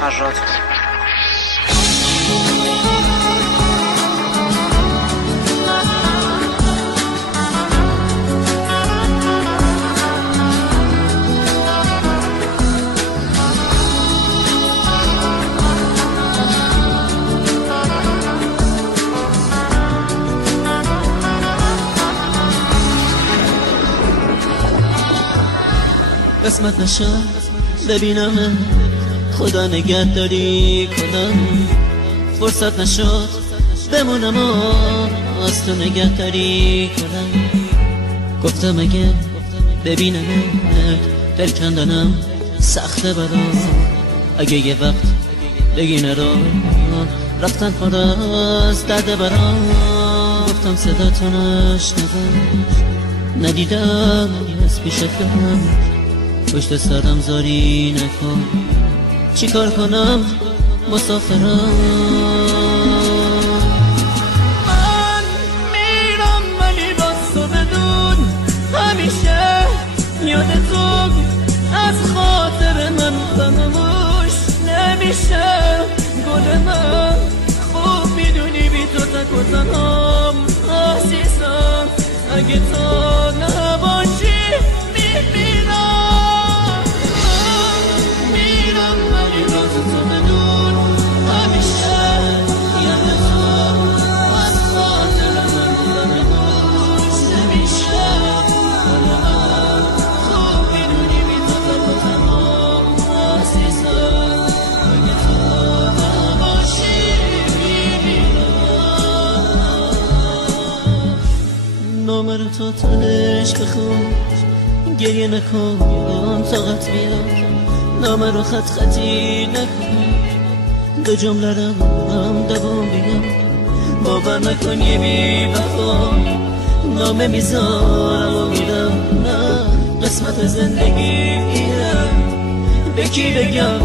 فراد. قسمت نشد ببینم خدا نگهداری کنم، فرصت نشد بمونم و از تو نگهداری کنم. گفتم اگه ببینم دل کندنم سخته برام، اگه یه وقت بگی نرو رفتن پر از درد برام. گفتم صدا تو نشنوم، ندیدم از پیشت برم، پشت سرم زاری نکن، چی کار کنم مسافرم. من میرم ولی باز تو بدون، همیشه یاد تو از خاطر من فراموش نمیشه. گل من خوب میدونی بی تو تک و تنهام عزیزم، اگه تو نباشی میمیرم. نامه رو تو تنش بخون، گریه نکن طاقت بیار، نامه رو خط خطی نکن، دو جمله رو هم دوام بگم، باور نکن یه بی وفا. نامه میذارم و میرم، نه قسمت زندگی اینه، به کی بگم